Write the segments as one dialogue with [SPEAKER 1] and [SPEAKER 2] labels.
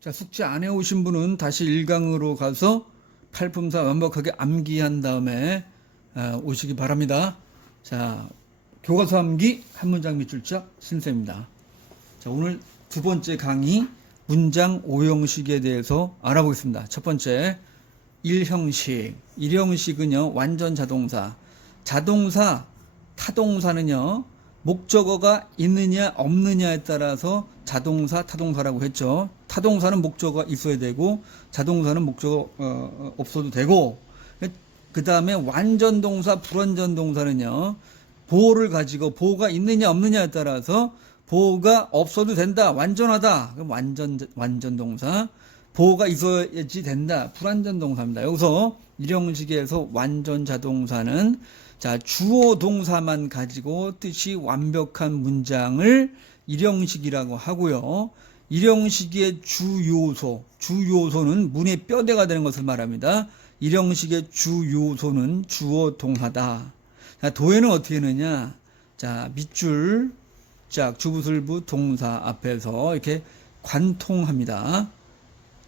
[SPEAKER 1] 자, 숙제 안 해오신 분은 다시 1강으로 가서 팔품사 완벽하게 암기한 다음에 아, 오시기 바랍니다. 자, 교과서 암기 한 문장 밑줄 짝 신쌤입니다. 자, 오늘 두 번째 강의 문장 오형식에 대해서 알아보겠습니다. 첫 번째, 일형식. 일형식은요, 완전 자동사. 자동사, 타동사는요, 목적어가 있느냐, 없느냐에 따라서 자동사, 타동사라고 했죠. 타동사는 목적어가 있어야 되고, 자동사는 목적어 어, 어, 없어도 되고, 그 다음에 완전 동사, 불완전 동사는요, 보호를 가지고 보호가 있느냐, 없느냐에 따라서 보호가 없어도 된다, 완전하다. 그럼 완전, 완전 동사. 보호가 있어야지 된다. 불완전 동사입니다. 여기서 일형식에서 완전 자동사는 자, 주어 동사만 가지고 뜻이 완벽한 문장을 일형식이라고 하고요. 일형식의 주요소, 주요소는 문의 뼈대가 되는 것을 말합니다. 일형식의 주요소는 주어 동사다. 자, 도에는 어떻게 하느냐? 자, 밑줄, 짝, 주부술부 동사 앞에서 이렇게 관통합니다.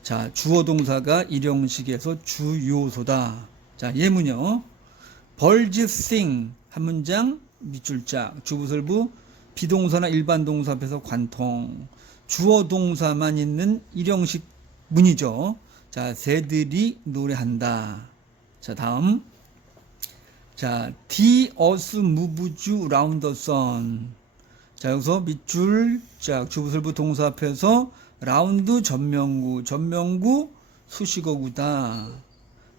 [SPEAKER 1] 자, 주어 동사가 일형식에서 주요소다. 자, 예문요. 벌지 sing 한 문장 밑줄 짝 주부설부 비동사나 일반 동사 앞에서 관통 주어 동사만 있는 일형식 문이죠. 자, 새들이 노래한다. 자, 다음. 자, the us moves round the sun. 자, 여기서 밑줄 짝 주부설부 동사 앞에서 라운드 전명구 전명구 수식어구다.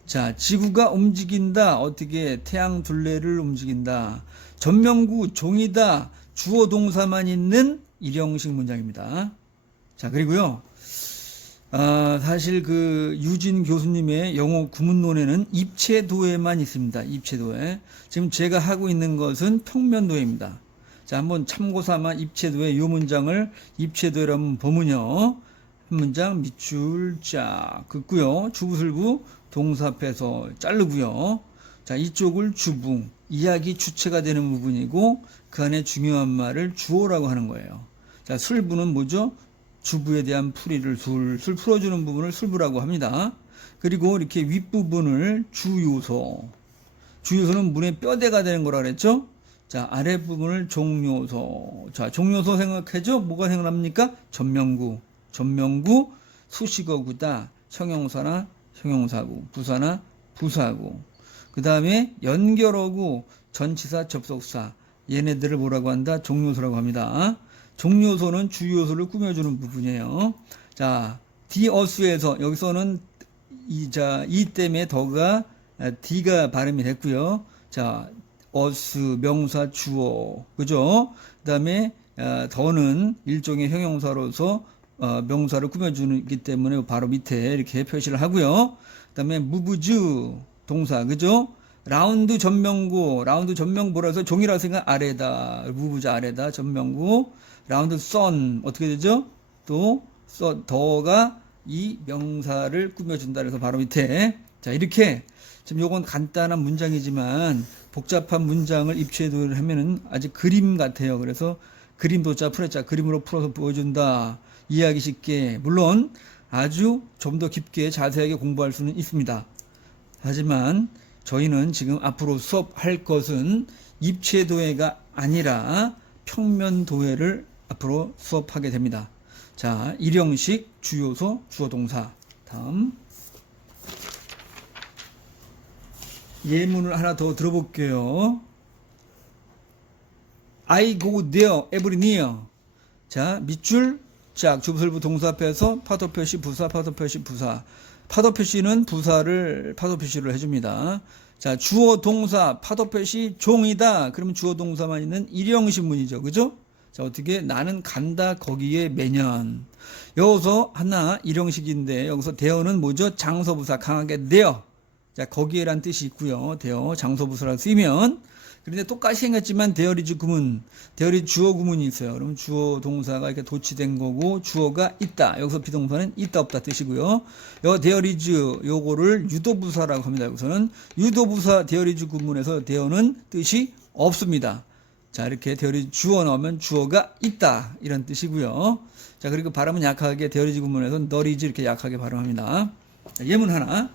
[SPEAKER 1] 자, 지구가 움직인다. 어떻게 태양 둘레를 움직인다. 전명구 종이다. 주어 동사만 있는 일형식 문장입니다. 자, 그리고요. 아, 사실 그 유진 교수님의 영어 구문론에는 입체도에만 있습니다. 입체도에. 지금 제가 하고 있는 것은 평면도입니다. 자, 한번 참고 삼아 입체도의 이 문장을 입체도를 한번 보면요. 한 문장 밑줄 쫙 긋고요. 주부술부 동사 앞에서 자르고요. 자, 이쪽을 주부, 이야기 주체가 되는 부분이고 그 안에 중요한 말을 주어라고 하는 거예요. 자, 술부는 뭐죠? 주부에 대한 풀이를 술, 술 풀어주는 부분을 술부라고 합니다. 그리고 이렇게 윗부분을 주요소. 주요소는 문의 뼈대가 되는 거라 그랬죠? 자, 아랫부분을 종요소. 자, 종요소 생각해죠? 뭐가 생각납니까? 전명구. 전명구, 수식어구다. 형용사나 형용사구. 부사나 부사구. 그 다음에 연결어구, 전치사, 접속사. 얘네들을 뭐라고 한다? 종요소라고 합니다. 종요소는 주요소를 꾸며주는 부분이에요. 자, 디어스에서 여기서는 이, 자, 이 때문에 더가 D가 발음이 됐고요. 자, 어스 명사 주어 그죠? 그 다음에 아, 더는 일종의 형용사로서 어, 명사를 꾸며주기 때문에 바로 밑에 이렇게 표시를 하고요. 그 다음에 무브즈 동사 그죠? 라운드 전명구 라운드 전명구라서 종이라 생각 아래다 무브즈 아래다 전명구 라운드 선 어떻게 되죠? 또 써, 더가 이 명사를 꾸며준다 그래서 바로 밑에 자 이렇게 지금 요건 간단한 문장이지만 복잡한 문장을 입체도를 하면은 아직 그림 같아요. 그래서 그림 도자 풀었자 그림으로 풀어서 보여준다. 이해하기 쉽게 물론 아주 좀 더 깊게 자세하게 공부할 수는 있습니다. 하지만 저희는 지금 앞으로 수업할 것은 입체도해가 아니라 평면도해를 앞으로 수업하게 됩니다. 자, 일형식 주요소 주어 동사 다음 예문을 하나 더 들어볼게요. I go there every year. 자, 밑줄 짝 주부설부 동사 앞에서 파도 표시 부사 파도 표시 부사. 파도 표시는 부사를 파도 표시를 해줍니다. 자, 주어 동사 파도 표시 종이다. 그러면 주어 동사만 있는 일형식 문이죠. 그죠? 자, 어떻게 나는 간다 거기에 매년. 여기서 하나 일형식인데 여기서 대어는 뭐죠? 장소 부사 강하게 대어. 자, 거기에란 뜻이 있고요. 대어 장소 부사라 쓰이면 그런데 똑같이 생겼지만 대어리즈 구문, 대어리 주어 구문이 있어요. 그럼 주어 동사가 이렇게 도치된 거고 주어가 있다. 여기서 비동사는 있다 없다 뜻이고요. 요 대어리즈 요거를 유도부사라고 합니다. 여기서는 유도부사 대어리즈 구문에서 대어는 뜻이 없습니다. 자, 이렇게 되어리 주어 넣으면 주어가 있다. 이런 뜻이고요. 자, 그리고 발음은 약하게 되어리지 구문에서 너리지 이렇게 약하게 발음합니다. 자, 예문 하나.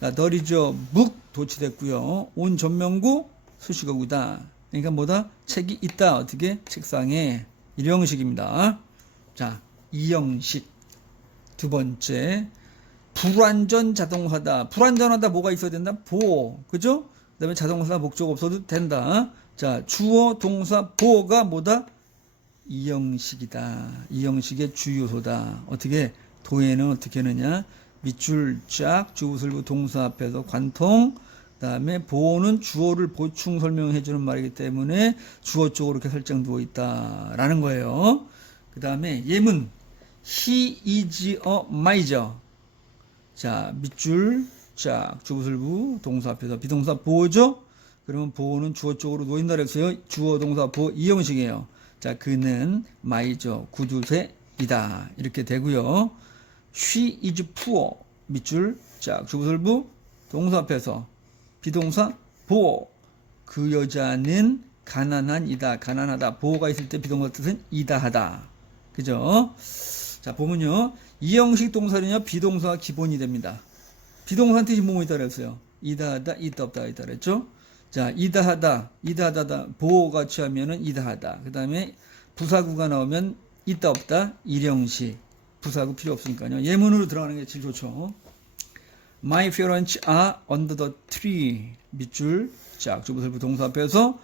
[SPEAKER 1] 자, 너리죠. 묵 도치됐고요. 온 전명구 수식어구다. 그러니까 뭐다? 책이 있다. 어떻게? 책상에. 일형식입니다. 자, 이형식. 두 번째. 불완전 자동화다. 불완전하다 뭐가 있어야 된다? 보호. 그죠? 그 다음에 자동사 목적 없어도 된다. 자, 주어, 동사, 보호가 뭐다? 이형식이다. 이형식의 주요소다. 어떻게? 도에는 어떻게 하느냐? 밑줄 쫙, 주부설부 동사 앞에서 관통, 그 다음에 보호는 주어를 보충 설명해 주는 말이기 때문에 주어 쪽으로 이렇게 설정되어 있다라는 거예요. 그 다음에 예문, he is a miser. 자, 밑줄, 쫙, 주부설부, 동사 앞에서 비동사 보호죠? 그러면 보호는 주어 쪽으로 놓인다 그랬어요. 주어, 동사, 보호, 이 형식이에요. 자, 그는 마이저, 구두쇠이다. 이렇게 되고요. she is poor. 밑줄, 쫙, 주부설부, 동사 앞에서 비동사, 보호. 그 여자는 가난한 이다. 가난하다. 보호가 있을 때 비동사 뜻은 이다 하다. 그죠? 자, 보면요. 이 형식 동사는요, 비동사가 기본이 됩니다. 비동사 뜻이 뭐뭐 있다 그랬어요? 이다 하다, 있다 없다 있다 그랬죠? 자, 이다 하다, 이다 하다, 보호가 취하면은 이다 하다. 그 다음에 부사구가 나오면 있다 없다, 일형식. 부사구 필요 없으니까요. 예문으로 들어가는 게 제일 좋죠. My parents are under the tree. 밑줄, 쫙, 주부설부 동사 앞에서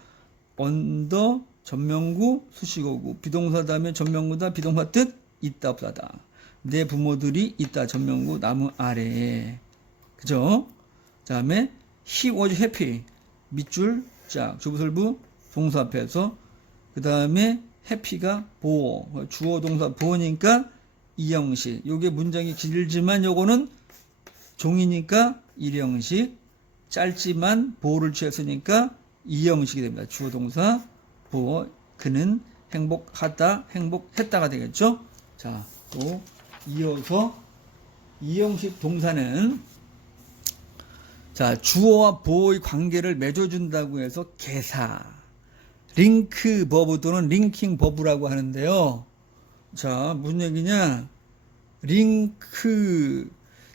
[SPEAKER 1] under 전명구 수식어구. 비동사 다음에 전명구다. 비동사 뜻 있다 없다다. 내 부모들이 있다 전명구. 나무 아래에. 그죠? 다음에 he was happy. 밑줄. 쫙 주부설부 동사 앞에서. 그 다음에 happy가 보호 주어 동사 보호니까 이형식. 요게 문장이 길지만 요거는 종이니까 일형식 짧지만 보호를 취했으니까 이형식이 됩니다 주어 동사 보호 그는 행복하다 행복했다가 되겠죠 자 또 이어서 이형식 동사는 자, 주어와 보호의 관계를 맺어준다고 해서 개사, 링크 버브 또는 링킹 버브라고 하는데요. 자, 무슨 얘기냐? 링크,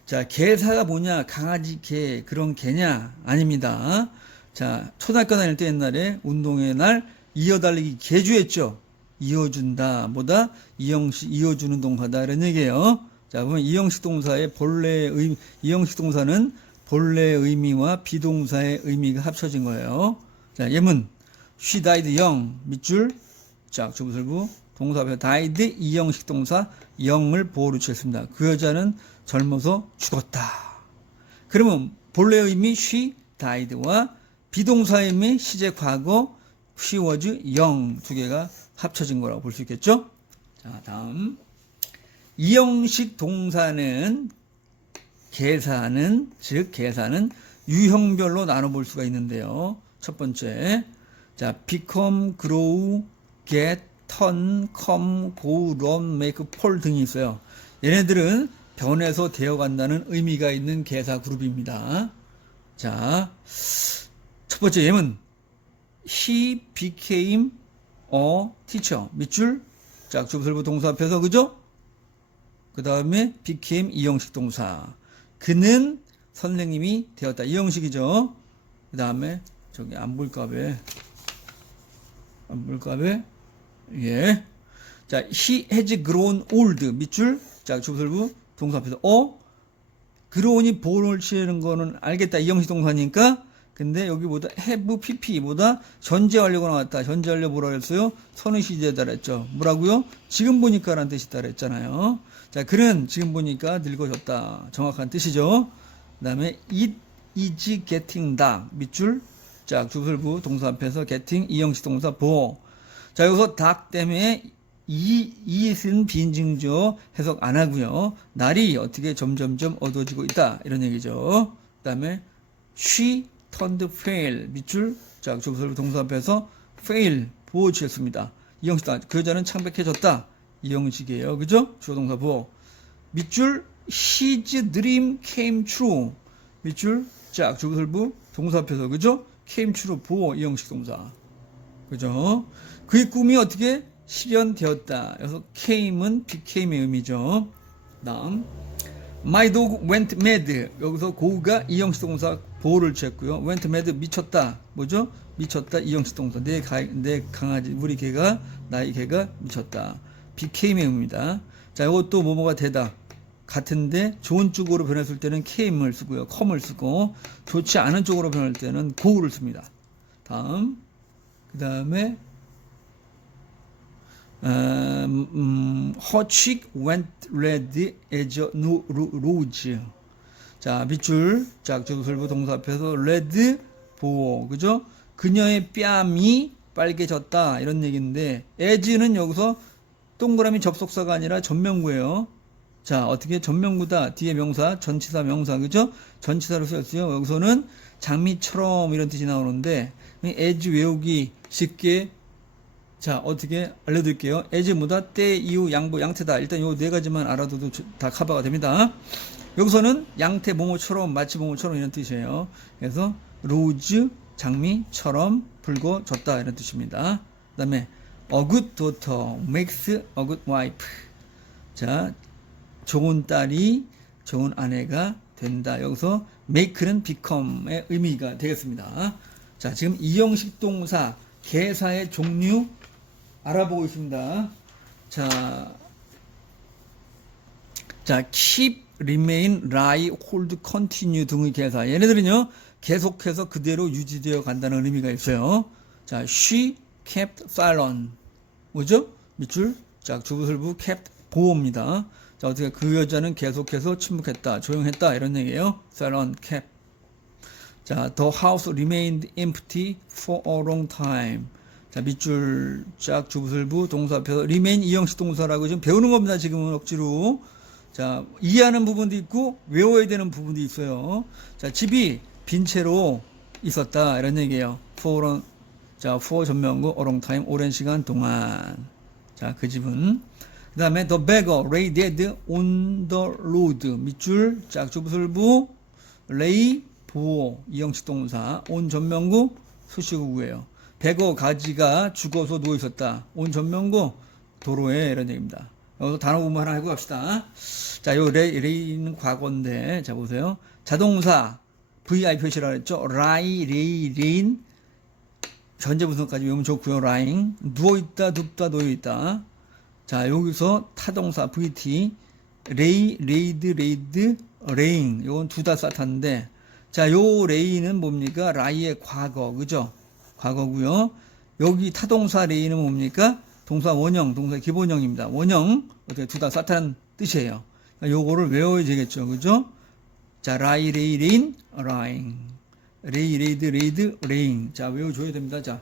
[SPEAKER 1] 자, 개사가 뭐냐? 강아지 개, 그런 개냐? 아닙니다. 자, 초등학교 다닐 때 옛날에 운동회 날 이어달리기 개주했죠? 이어준다. 뭐다? 이형식, 이어주는 동사다. 이런 얘기예요. 자, 보면 이형식 동사의 본래의 의미, 이형식 동사는 본래의 의미와 비동사의 의미가 합쳐진 거예요. 자, 예문. She died young. 밑줄. 자, 주부설부. 동사 앞에 died 이형식 동사 영을 보호로 취했습니다. 그 여자는 젊어서 죽었다. 그러면 본래의 의미 she died와 비동사의 의미 시제 과거 she was young 두 개가 합쳐진 거라고 볼 수 있겠죠? 자, 다음. 이형식 동사는 계산은 즉 계산은 유형별로 나눠 볼 수가 있는데요. 첫 번째, 자 become, grow, get, turn, come, go, run, make, fall 등이 있어요. 얘네들은 변해서 되어간다는 의미가 있는 계사 그룹입니다. 자, 첫 번째 예문 he became a teacher 밑줄 자 주부설부 동사 앞에서 그죠? 그 다음에 became 이형식 동사 그는 선생님이 되었다. 이 형식이죠. 그 다음에 저기 안볼까베 안볼까베 예. 자, he has grown old 밑줄 자 주설부 동사 앞에서 어 grown이 보호를 취하는 거는 알겠다. 이 형식 동사니까 근데 여기보다 have pp보다 전제 완료가 나왔다. 전제 완료 뭐라 그랬어요? 선의 시제다 그랬죠. 뭐라고요? 지금 보니까라는 뜻이다 그랬잖아요. 자, 그는 지금 보니까 늙어졌다. 정확한 뜻이죠. 그 다음에 it is getting dark. 밑줄. 자, 주설부 동사 앞에서 getting 이형식 동사 보호. 자, 여기서 dark 때문에 이, 이은 빈증조 해석 안 하고요. 날이 어떻게 점점점 어두워지고 있다. 이런 얘기죠. 그 다음에 she turned pale. 밑줄. 자, 주설부 동사 앞에서 fail. 보호 취했습니다. 이형식 그 여자는 창백해졌다. 이 형식이에요. 그죠? 주어 동사 보호. 밑줄 his dream came true. 밑줄 짝 주설부 동사 앞에서 그죠? came true 보호 이 형식 동사. 그죠? 그의 꿈이 어떻게 실현되었다. 그래서 came은 became의 의미죠. 다음 My dog went mad. 여기서 go가 이형식 동사 보호를 취했고요. went mad 미쳤다. 뭐죠? 미쳤다 이형식 동사. 내, 가, 내 강아지 우리 개가 나의 개가 미쳤다. became의 의미입니다. 자, 이것도 뭐뭐가 되다. 같은데 좋은 쪽으로 변했을 때는 came을 쓰고요. come을 쓰고 좋지 않은 쪽으로 변할 때는 go를 씁니다. 다음 그 다음에 음, 음, her cheek went red as a ro- rose. 자, 밑줄, 짝주술부 동사 앞에서 red 보호, 그죠? 그녀의 뺨이 빨개졌다 이런 얘기인데 as는 여기서 동그라미 접속사가 아니라 전명구예요. 자, 어떻게 전명구다 뒤에 명사, 전치사 명사, 그죠? 전치사로 쓰였어요. 여기서는 장미처럼 이런 뜻이 나오는데 as 외우기 쉽게 자 어떻게 알려드릴게요. as보다 때, 이후, 양보, 양태다. 일단 요 네 가지만 알아둬도 저- 다 커버가 됩니다. 여기서는 양태 뭐뭐처럼 마치 뭐뭐처럼 이런 뜻이에요. 그래서 로즈 장미처럼 붉어졌다 이런 뜻입니다. 그 다음에 a good daughter makes a good wife. 자 좋은 딸이 좋은 아내가 된다. 여기서 make는 become의 의미가 되겠습니다. 자 지금 이형식 동사 개사의 종류 알아보고 있습니다. 자, 자, keep, remain, lie, hold, continue 등의 개사. 얘네들은요, 계속해서 그대로 유지되어 간다는 의미가 있어요. 자, she kept silent. 뭐죠? 밑줄. 자, 주부설부 kept 보호입니다. 자, 어떻게 그 여자는 계속해서 침묵했다, 조용했다, 이런 얘기예요. silent, kept. 자, the house remained empty for a long time. 자, 밑줄 짝 주부설부 동사 앞에서 remain 이형식 동사라고 지금 배우는 겁니다. 지금은 억지로. 자, 이해하는 부분도 있고 외워야 되는 부분도 있어요. 자, 집이 빈 채로 있었다 이런 얘기예요. for 자, for 전명구 long time 오랜 시간 동안. 자, 그 집은 그다음에 the beggar lay dead on the road 밑줄 짝 주부설부 lay 보호 이형식 동사 온 전명구 수식어구예요. 백어 가지가 죽어서 누워 있었다. 온 전명구 도로에 이런 얘기입니다. 여기서 단어 공부 하나 하고 갑시다. 자, 요 레이, 레이는 과거인데 자 보세요. 자동사 VI 표시라 그랬죠. 라이, 레이, 레인 현재 분석까지 외우면 좋고요. 라잉 누워 있다, 눕다, 놓여 있다. 자, 여기서 타동사 VT 레이, 레이드, 레이드, 레인 요건 둘다 쌌탔는데 자, 요 레이는 뭡니까? 라이의 과거, 그죠? 과거고요. 여기 타동사 레이는 뭡니까? 동사 원형, 동사 기본형입니다. 원형 어떻게 둘다 쌌다는 뜻이에요. 요거를 외워야 되겠죠, 그죠? 자, 라이, 레이, 레인, 라잉. 레이, 레이드, 레이드, 레인. 자, 외워 줘야 됩니다. 자,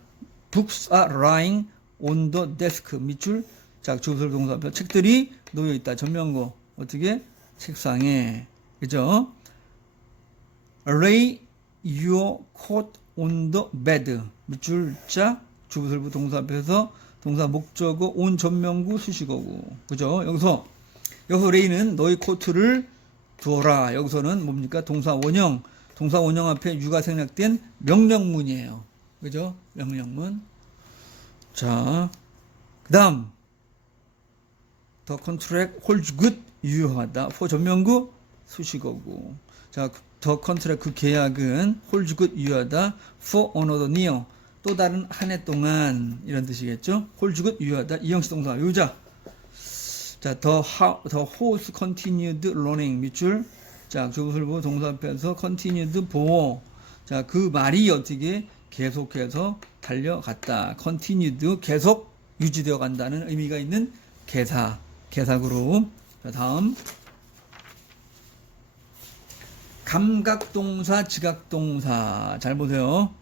[SPEAKER 1] books are lying on the desk. 밑줄. 자, 주술 동사 앞에 책들이 놓여 있다. 전명고. 어떻게? 책상에. 그죠? lay your coat on the bed. 밑줄 자 주부설부 동사 앞에서 동사 목적어 온 전명구 수식어구. 그죠? 여기서 여기서 lay는 너희 코트를 두어라. 여기서는 뭡니까? 동사 원형. 동사 원형 앞에 유가 생략된 명령문이에요. 그죠? 명령문. 자, 그다음 더 컨트랙 홀즈 굿 유효하다. for 전명구 수식어구. 자, 더 컨트랙 그 계약은 홀즈 굿 유효하다. for another year. 또 다른 한 해 동안 이런 뜻이겠죠. 굿 유효하다. 이형식 동사 요자. 자, the, how, the horse continued running 밑줄. 자, 조술부 동사 앞에서 continued 보호. 자, 그 말이 어떻게 계속해서 달려갔다. continued 계속 유지되어 간다는 의미가 있는 개사. 개사 그룹. 자, 다음. 감각동사, 지각동사. 잘 보세요.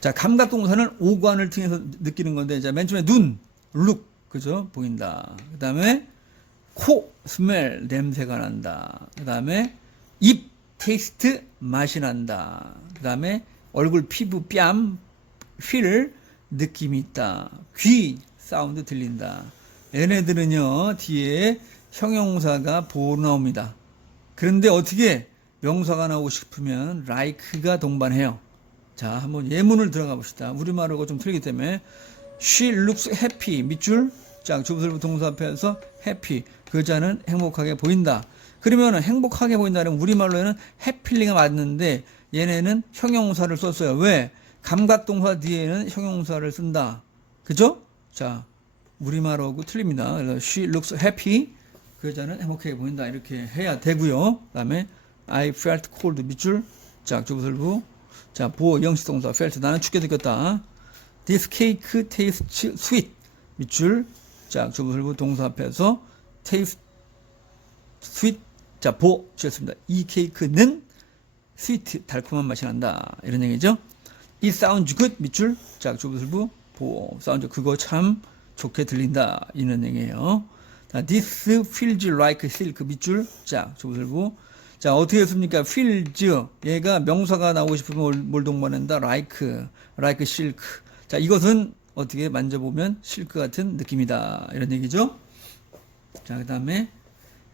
[SPEAKER 1] 자, 감각 동사는 오관을 통해서 느끼는 건데, 자, 맨 처음에 눈, look, 그죠? 보인다. 그 다음에 코, smell, 냄새가 난다. 그 다음에 입, taste, 맛이 난다. 그 다음에 얼굴, 피부, 뺨, feel, 느낌이 있다. 귀, 사운드 들린다. 얘네들은요, 뒤에 형용사가 보호 나옵니다. 그런데 어떻게 명사가 나오고 싶으면 like가 동반해요. 자, 한번 예문을 들어가 봅시다. 우리말하고 좀 틀리기 때문에 she looks happy 밑줄 자, 주부설부 동사 앞에서 happy 그 여자는 행복하게 보인다. 그러면은 행복하게 보인다는 우리말로는 해필리가 맞는데 얘네는 형용사를 썼어요. 왜? 감각동사 뒤에는 형용사를 쓴다. 그죠? 자, 우리말하고 틀립니다. 그래서 she looks happy 그 여자는 행복하게 보인다. 이렇게 해야 되고요. 그다음에 I felt cold 밑줄 자, 주부설부 자, 보호 영시 동사 felt 나는 춥게 느꼈다. This cake tastes sweet 밑줄 자, 주부설부 동사 앞에서 taste sweet 자, 보 지었습니다. 이 케이크는 스위트 달콤한 맛이 난다. 이런 얘기죠. It sounds good 밑줄 자, 주부설부 보 사운드 그거 참 좋게 들린다. 이런 얘기예요. 자, this feels like silk 밑줄 자, 주부설부 자, 어떻게 했습니까? feels 얘가 명사가 나오고 싶으면 뭘, 뭘 동반한다? like like silk 자, 이것은 어떻게 만져보면 실크 같은 느낌이다. 이런 얘기죠. 자, 그 다음에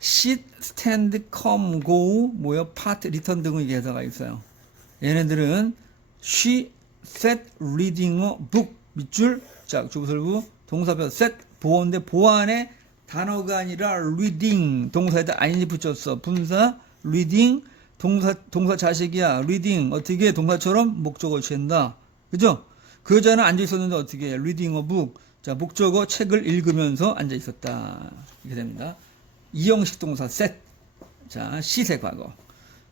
[SPEAKER 1] sit, stand, come, go, 뭐요? part, return 등의 개사가 있어요. 얘네들은 she sat reading a book 밑줄 자 주부설부 동사표 set 보호인데 보호 안에 단어가 아니라 reading 동사에다 ing 붙였어 분사 reading 동사 동사 자식이야 reading 어떻게 동사처럼 목적어 취한다. 그죠? 그 여자는 앉아 있었는데 어떻게 해? reading a book. 자 목적어 책을 읽으면서 앉아 있었다. 이렇게 됩니다. 이형식 동사 set. 자 시세 과거.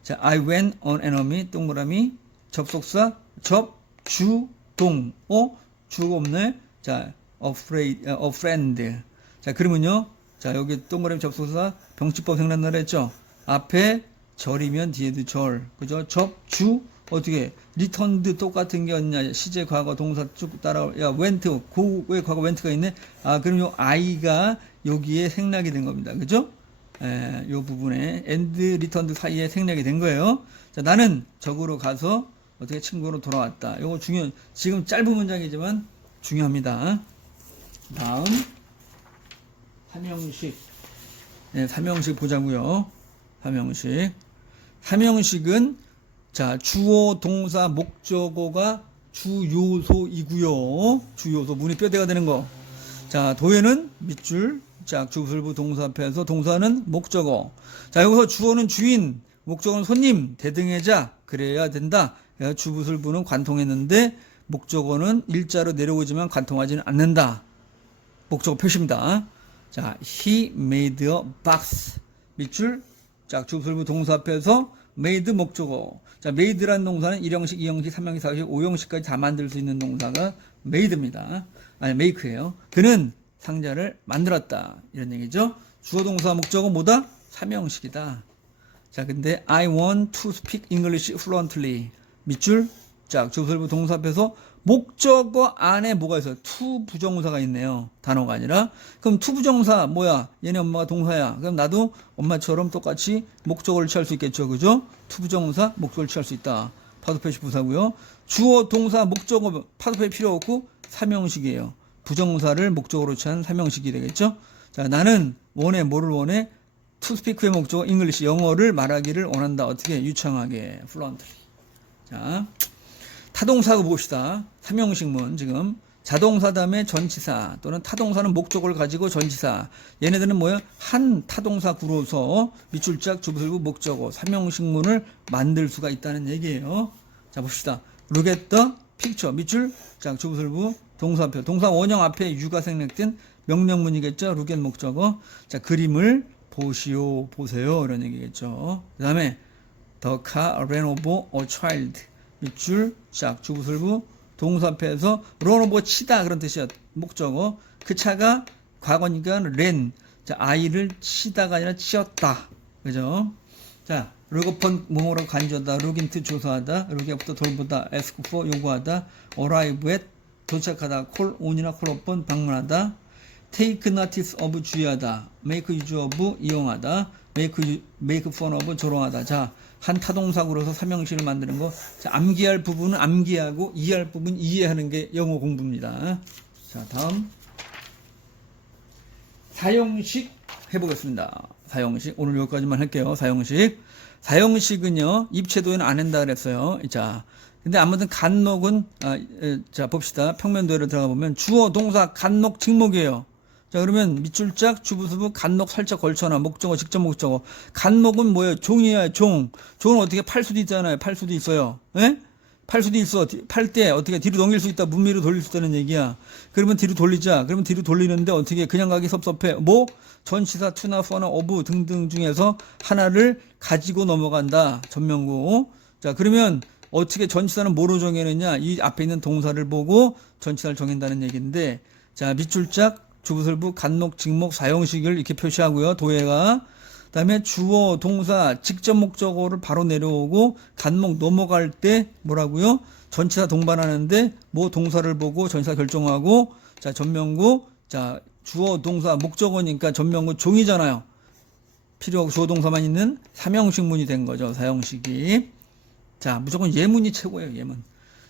[SPEAKER 1] 자 I went on an army. 동그라미. 접속사. 접 주 동. 어? 주가 없네. 자 afraid 어, a friend. 자 그러면요. 자 여기 동그라미 접속사. 병치법 생각난다 했죠 앞에 절이면 뒤에도 절. 그죠? 접주 어떻게? returned 똑같은 게 없냐? 시제 과거 동사 쭉 따라 야 went 고의 과거 went가 있네? 아 그럼 요 i가 여기에 생략이 된 겁니다. 그죠? 에, 요 부분에 and returned 사이에 생략이 된 거예요. 자 나는 적으로 가서 어떻게 친구로 돌아왔다. 요거 중요 지금 짧은 문장이지만 중요합니다. 다음 삼형식. 네, 삼형식 보자고요 삼형식 삼형식은 자 주어 동사 목적어가 주요소이고요 주요소 문이 뼈대가 되는 거 자 도에는 밑줄 자 주술부 동사 앞에서 동사는 목적어 자 여기서 주어는 주인 목적어는 손님 대등해자 그래야 된다 주부술부는 관통했는데 목적어는 일자로 내려오지만 관통하지는 않는다 목적어 표시입니다. 자, he made a box. 밑줄. 자, 주술부 동사 앞에서 made 목적어. 자, made라는 동사는 1형식, 2형식, 3형식, 4형식, 5형식까지 다 만들 수 있는 동사가 made입니다. 아니, make예요. 그는 상자를 만들었다. 이런 얘기죠. 주어 동사 목적어 뭐다? 3형식이다. 자, 근데 I want to speak English fluently. 밑줄. 자, 주술부 동사 앞에서 목적어 안에 뭐가 있어요? 투 부정사가 있네요. 단어가 아니라. 그럼 투 부정사 뭐야? 얘네 엄마가 동사야. 그럼 나도 엄마처럼 똑같이 목적어를 취할 수 있겠죠. 그죠? 투 부정사 목적어를 취할 수 있다. 파도표시 부사고요. 주어 동사 목적어 파도표시 필요 없고 삼형식이에요. 부정사를 목적어로 취한 삼형식이 되겠죠. 자, 나는 원해 뭐를 원해? 투 스피크의 목적어 잉글리시 영어를 말하기를 원한다. 어떻게 유창하게 플런트. 자, 타동사고 봅시다. 삼형식문 지금 자동사 다음에 전치사 또는 타동사는 목적어를 가지고 전치사 얘네들은 뭐야 한 타동사 구로서 밑줄짝 주부술부 목적어 삼형식문을 만들 수가 있다는 얘기예요. 자 봅시다. the picture 밑줄 짝 주부술부 동사표 동사 원형 앞에 유가 생략된 명령문이겠죠. at 목적어 자 그림을 보시오 보세요 이런 얘기겠죠. 그 다음에 ran over a child 밑줄 짝 주부술부 동사표에서 런오버 치다 그런 뜻이야 목적어. 그 차가 과거니까 렌. 자, 아이를 치다가 아니라 치었다. 그죠? 자 룩업펀 뭐뭐로 간주하다 룩인트 조사하다 룩에부터 돌보다 에스쿠퍼 요구하다 어라이브 에 도착하다 콜 온이나 콜업번 방문하다 take notice of 주의하다 make use of 이용하다 u- make fun of 조롱하다. 자 한 타동사구로서 삼형식을 만드는 거. 자, 암기할 부분은 암기하고 이해할 부분 이해하는 게 영어 공부입니다. 자 다음. 사형식 해보겠습니다. 사형식. 오늘 여기까지만 할게요. 사형식. 사형식은요 입체도에는 안 한다 그랬어요. 자 근데 아무튼 간목은 아, 에, 자 봅시다. 평면도로 들어가 보면 주어 동사 간목 직목이에요. 자 그러면 밑줄짝 주부수부 간목 살짝 걸쳐놔 목적어 직접 목적어 간목은 뭐예요? 종이야 종. 종은 어떻게 팔 수도 있잖아요. 팔 수도 있어요. 예? 팔 수도 있어. 팔 때 어떻게 뒤로 넘길 수 있다. 문미로 돌릴 수 있다는 얘기야. 그러면 뒤로 돌리자. 그러면 뒤로 돌리는데 어떻게 그냥 가기 섭섭해. 뭐 전치사 투나 포나 어부 등등 중에서 하나를 가지고 넘어간다. 전명구. 자 그러면 어떻게 전치사는 뭐로 정해느냐? 이 앞에 있는 동사를 보고 전치사를 정한다는 얘기인데 자 밑줄짝 주부설부 간목 직목 사용식을 이렇게 표시하고요. 도해가 그다음에 주어 동사 직접 목적어를 바로 내려오고 간목 넘어갈 때 뭐라고요? 전치사 동반하는데 뭐 동사를 보고 전치사 결정하고 자 전명구 자 주어 동사 목적어니까 전명구 종이잖아요. 필요 주어 동사만 있는 삼형식 문이 된 거죠. 사형식이. 자, 무조건 예문이 최고예요, 예문.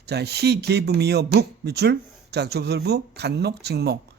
[SPEAKER 1] 자, he gave me a book. 밑줄. 자, 조설부, 간목, 직목.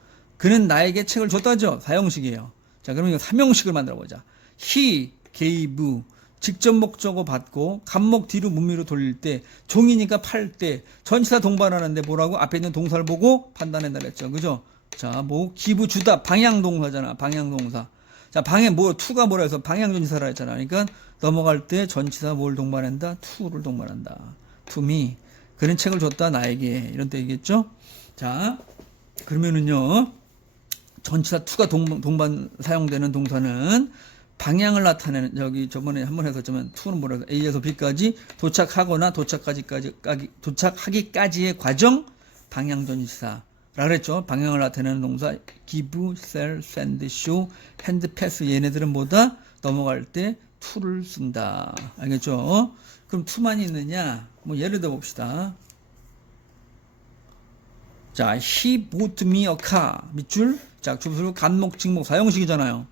[SPEAKER 1] 그는 나에게 책을 줬다죠. 사형식이에요. 자, 그러면 이거 삼형식을 만들어 보자. he gave 직접 목적어 받고 간목 뒤로 문미로 돌릴 때 종이니까 팔 때 전치사 동반하는데 뭐라고 앞에 있는 동사를 보고 판단한다 그랬죠. 그죠? 자, 뭐 기부 주다 방향 동사잖아. 방향 동사. 자, 방에 뭐 투가 뭐라 해서 방향 전치사라 했잖아. 그러니까 넘어갈 때 전치사 뭘 동반한다? 투를 동반한다. 투미. 그런 책을 줬다 나에게 이런 뜻이겠죠? 자, 그러면은요. 전치사 투가 동, 동반 사용되는 동사는 방향을 나타내는 여기 저번에 한번 했었지만 투는 뭐라 해서 A에서 B까지 도착하거나 도착까지까지 도착하기까지의 과정 방향 전치사. 라 그랬죠. 방향을 나타내는 동사 give, sell, send, show, hand, pass 얘네들은 뭐다 넘어갈 때 to를 쓴다. 알겠죠? 그럼 to만 있느냐? 뭐 예를 들어 봅시다. 자, he bought me a car. 밑줄. 자, 주부수 간목, 직목, 사형식이잖아요.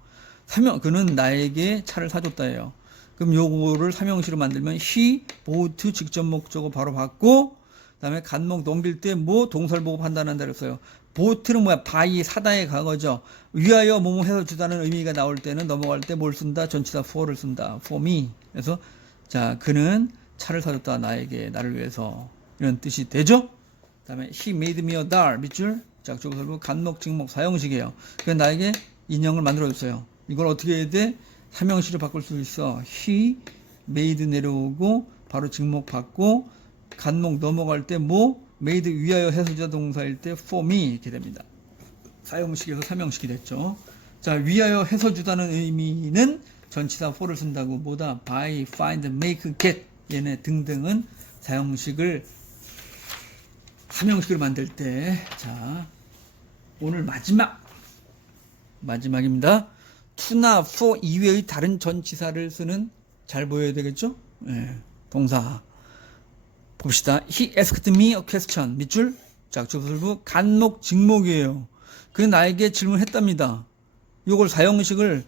[SPEAKER 1] 사명, 그는 나에게 차를 사줬다예요. 그럼 요거를 삼형식으로 만들면 he bought 직접 목적어 바로 받고 그 다음에 간목 넘길 때 뭐 동사를 보고 판단한다 그랬어요. 보트는 뭐야? 바이 사다의 과거죠. 위하여 뭐뭐 해서 주다는 의미가 나올 때는 넘어갈 때 뭘 쓴다? 전치사 for를 쓴다. for me. 그래서 자 그는 차를 사줬다 나에게 나를 위해서 이런 뜻이 되죠. 그 다음에 he made me a doll 밑줄 짝조설부 간목 직목 사형식이에요. 그래서 나에게 인형을 만들어 줬어요. 이걸 어떻게 해야 돼? 삼형식으로 바꿀 수 있어. he made 내려오고 바로 직목 받고 간목 넘어갈 때 뭐 made 위하여 해수자 동사일 때 for me 이렇게 됩니다. 사형식에서 삼형식이 됐죠. 자 위하여 해서주다는 의미는 전치사 for를 쓴다고 뭐다 buy, find, make, get 얘네 등등은 사형식을 삼형식을 만들 때, 자, 오늘 마지막, 마지막입니다. for 이외의 다른 전치사를 쓰는 잘 보여야 되겠죠? 예, 동사. 봅시다. He asked me a question. 밑줄. 자, 주술부 간목 직목이에요. 그 나에게 질문했답니다. 요걸 사형식을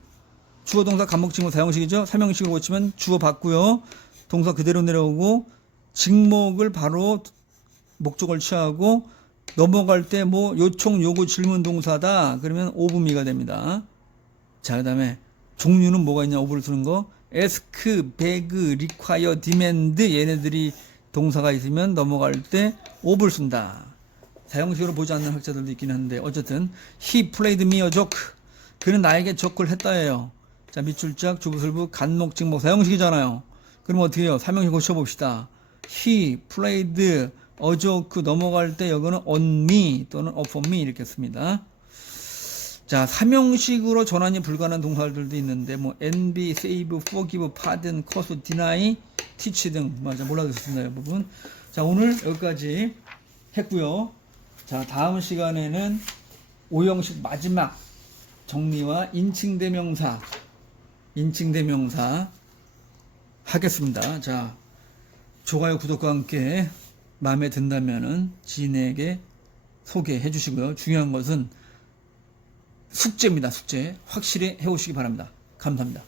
[SPEAKER 1] 주어 동사 간목 직목 사형식이죠. 삼형식을 고치면 주어 받고요. 동사 그대로 내려오고 직목을 바로 목적을 취하고 넘어갈 때 뭐 요청 요구 질문 동사다 그러면 오브미가 됩니다. 자 그다음에 종류는 뭐가 있냐 오브를 쓰는 거 ask, beg, require, demand 얘네들이 동사가 있으면 넘어갈 때 오브를 쓴다. 사형식으로 보지 않는 학자들도 있긴 한데 어쨌든 he played me a joke 그는 나에게 조크를 했다예요. 자 밑줄짝 주부설부 간목 직목 사형식이잖아요. 그럼 어떻게 해요? 삼형식 고쳐봅시다. he played 어조크 넘어갈 때 여기는 on me 또는 upon me 이렇게 씁니다. 자, 삼형식으로 전환이 불가능한 동사들도 있는데 뭐 envy, save, forgive, pardon, curse, deny, teach 등 맞아 몰라도 좋습니다, 이 부분. 자, 오늘 여기까지 했고요. 자, 다음 시간에는 오형식 마지막 정리와 인칭 대명사 인칭 대명사 하겠습니다. 자, 좋아요, 구독과 함께 마음에 든다면은 지인에게 소개해 주시고요. 중요한 것은 숙제입니다. 숙제. 확실히 해오시기 바랍니다. 감사합니다.